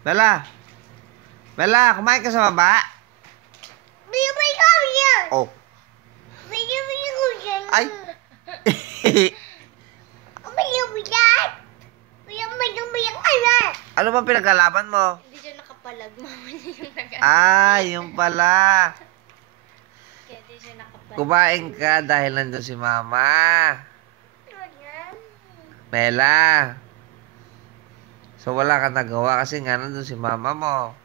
Bella! Bella, kumain ka sa baba? Binibay ko yan. Oh. Binibay ko yan. Ay! Binibay yan. Binibay ka yan. Ano ba pinagkalaban mo? Hindi siya nakapalag. Mama niya yung Yung pala. Kaya hindi siya nakapalag. Kumain ka dahil nandun si Mama. Bella. So wala kang nagawa kasi nga nandun si Mama mo.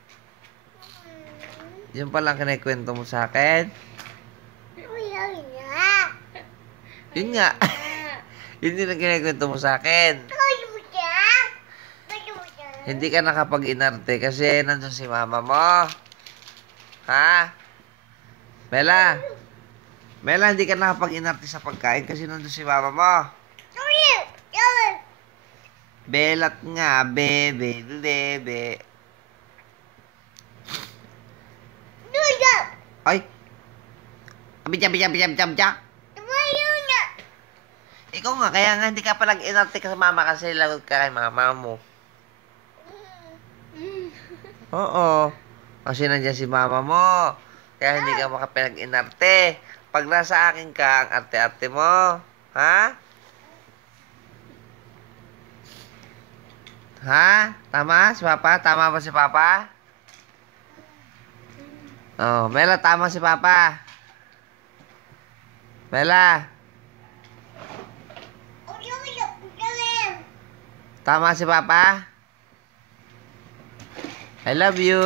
Yung palang kinikwento mo sa akin. Yun nga. Yun din ang kinikwento mo sa akin. Hindi ka nakapag-inarte kasi nandun si Mama mo. Ha? Bella. Bella, hindi ka nakapag-inarte sa pagkain kasi nandun si Mama mo. Belat nga, bebe, bebe. Ay! Abidya. Ikaw nga, kaya nga hindi ka palang inarte ka sa Mama kasi lagot ka kay Mama mo. Oo. Kasi nandiyan si Mama mo. Kaya hindi ka makapinag-inarte. Pag nasa akin ka, ang arte-arte mo. Ha? Ha? Tama si Papa? Tama ba si Papa? Oh, Mela, tama si Papa. Mela. Tama si Papa? I love you.